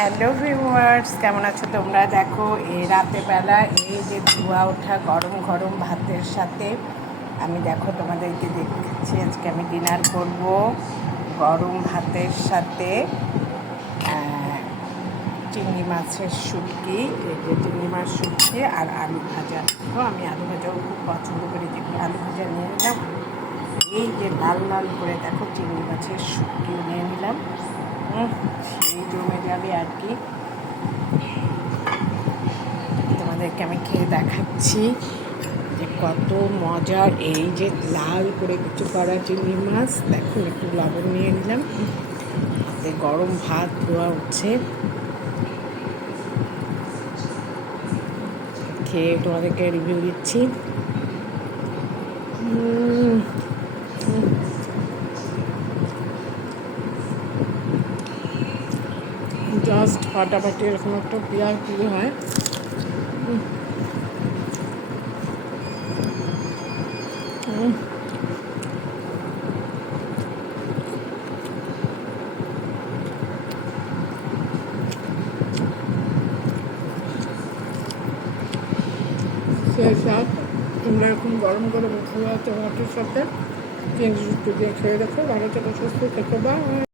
Hello viewers, কেমন আছো তোমরা? দেখো এই রাতেরবেলা এই যে ধোয়া ওঠা গরম গরম ভাতের সাথে আমি দেখো তোমাদেরকে দেখছি আজকে আমি ডিনার করব গরম ভাতের সাথে চিংড়ি মাছের শুটকি, এই যে চিংড়ি মাছ শুটকি আর আলু ভাজা। তো আমি আলু ভাজাও খুব পছন্দ করি, যে আলু ভাজা নিয়ে নিলাম। এই যে লাল লাল করে দেখো চিংড়ি মাছের শুটকিও নিয়ে নিলাম। সেই জমে যাবে আর কি। তোমাদেরকে আমি খেয়ে দেখাচ্ছি যে কত মজার। এই যে লাল করে কিছু করা চিংড়ি মাছ, দেখুন একটু লবণ নিয়ে নিলাম, হাতে গরম ভাত ধোয়া উঠছে, খেয়ে তোমাদেরকে রিভিউ দিচ্ছি। জাস্ট ফাটাফাটি এরকম একটা পেঁয়াজ পুরি হয়। সেই স্বাদ তোমরা এখন গরম গরম খাওয়া ভাতের সাথে চিংড়ি শুটকি দিয়ে খেয়ে দেখো। ভালো থেকে সুস্থ থেকো, বা